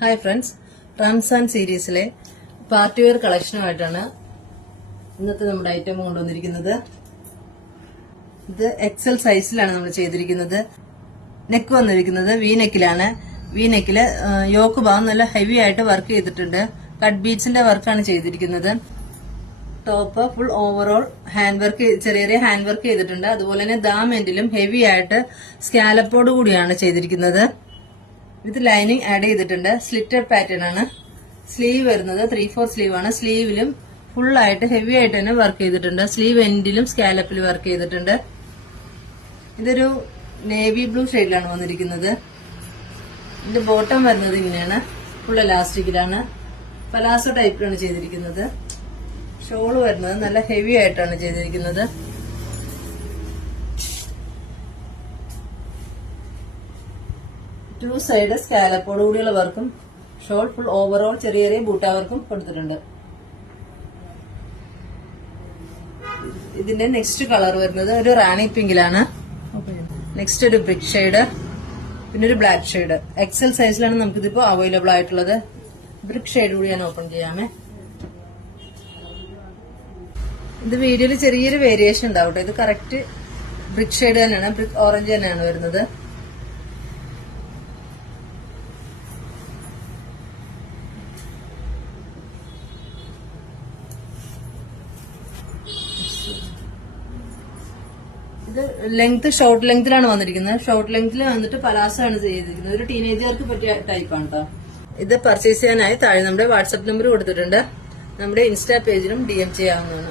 Hi friends, Ramzan സീരീസിലെ party wear കളക്ഷനുമായിട്ടാണ് ഇന്നത്തെ നമ്മുടെ ഐറ്റം കൊണ്ടുവന്നിരിക്കുന്നത്. ഇത് എക്സൽ സൈസിലാണ് നമ്മൾ ചെയ്തിരിക്കുന്നത്. നെക്ക് വന്നിരിക്കുന്നത് വി നെക്കിലാണ്. വി നെക്കില് യോക്ക് ഭാഗം നല്ല ഹെവി ആയിട്ട് വർക്ക് ചെയ്തിട്ടുണ്ട്. കട്ട് ബീഡ്സിന്റെ വർക്കാണ് ചെയ്തിരിക്കുന്നത്. Top full overall hand work, ചെറിയ ചെറിയ ഹാൻഡ് വർക്ക് ചെയ്തിട്ടുണ്ട്. അതുപോലെ തന്നെ ദാം എൻഡിലും ഹെവി ആയിട്ട് സ്കാലപ്പോട് കൂടിയാണ് ചെയ്തിരിക്കുന്നത്. വിത്ത് ലൈനിങ് ആഡ് ചെയ്തിട്ടുണ്ട്. സ്ലിറ്റഡ് പാറ്റേൺ ആണ്. സ്ലീവ് വരുന്നത് 3/4 സ്ലീവ് ആണ്. സ്ലീവിലും ഫുൾ ആയിട്ട് ഹെവി ആയിട്ട് തന്നെ വർക്ക് ചെയ്തിട്ടുണ്ട്. സ്ലീവ് എൻഡിലും സ്കാലപ്പിൽ വർക്ക് ചെയ്തിട്ടുണ്ട്. ഇതൊരു നേവി ബ്ലൂ ഷെയ്ഡിലാണ് വന്നിരിക്കുന്നത്. ഇതിന്റെ ബോട്ടം വരുന്നത് ഇങ്ങനെയാണ്. ഫുൾ എലാസ്റ്റിക്കിലാണ്. പലാസോ ടൈപ്പിലാണ് ചെയ്തിരിക്കുന്നത്. ഷോള് വരുന്നത് നല്ല ഹെവി ആയിട്ടാണ് ചെയ്തിരിക്കുന്നത്. ടു സൈഡ് സ്കാലപ്പോട് കൂടിയുള്ള വർക്കും ഷോൾ ഫുൾ ഓവറോൾ ചെറിയ ചെറിയ ബൂട്ട വർക്കും കൊടുത്തിട്ടുണ്ട്. ഇതിന്റെ നെക്സ്റ്റ് കളർ വരുന്നത് ഒരു റാണി പിങ്കിലാണ്. നെക്സ്റ്റ് ഒരു ബ്രിക്ക് ഷെയ്ഡ്, പിന്നെ ഒരു ബ്ലാക്ക് ഷെയ്ഡ്. എക്സൽ സൈസിലാണ് നമുക്കിതിപ്പോ അവൈലബിൾ ആയിട്ടുള്ളത്. ബ്രിക്ക് ഷെയ്ഡ് കൂടി ഞാൻ ഓപ്പൺ ചെയ്യാമേ. ഇത് വീഡിയോയിൽ ചെറിയൊരു വേരിയേഷൻ ഉണ്ടാവട്ടെ. ഇത് കറക്റ്റ് ബ്രിക്ക് ഷെയ്ഡ് തന്നെയാണ്. ബ്രിക്ക് ഓറഞ്ച് തന്നെയാണ് വരുന്നത്. ഇത് ലെങ്ത് ഷോർട്ട് ലെങ്തിലാണ് വന്നിരിക്കുന്നത്. ഷോർട്ട് ലെങ്തിൽ വന്നിട്ട് പലാസോ ആണ് ചെയ്തിരിക്കുന്നത്. ഒരു ടീനേജർക്ക് പറ്റിയ ടൈപ്പാണ് കേട്ടോ. ഇത് പർച്ചേസ് ചെയ്യാനായി താഴെ നമ്മുടെ വാട്സ്ആപ്പ് നമ്പർ കൊടുത്തിട്ടുണ്ട്. നമ്മുടെ ഇൻസ്റ്റാ പേജിലും DM ചെയ്യാവുന്നതാണ്.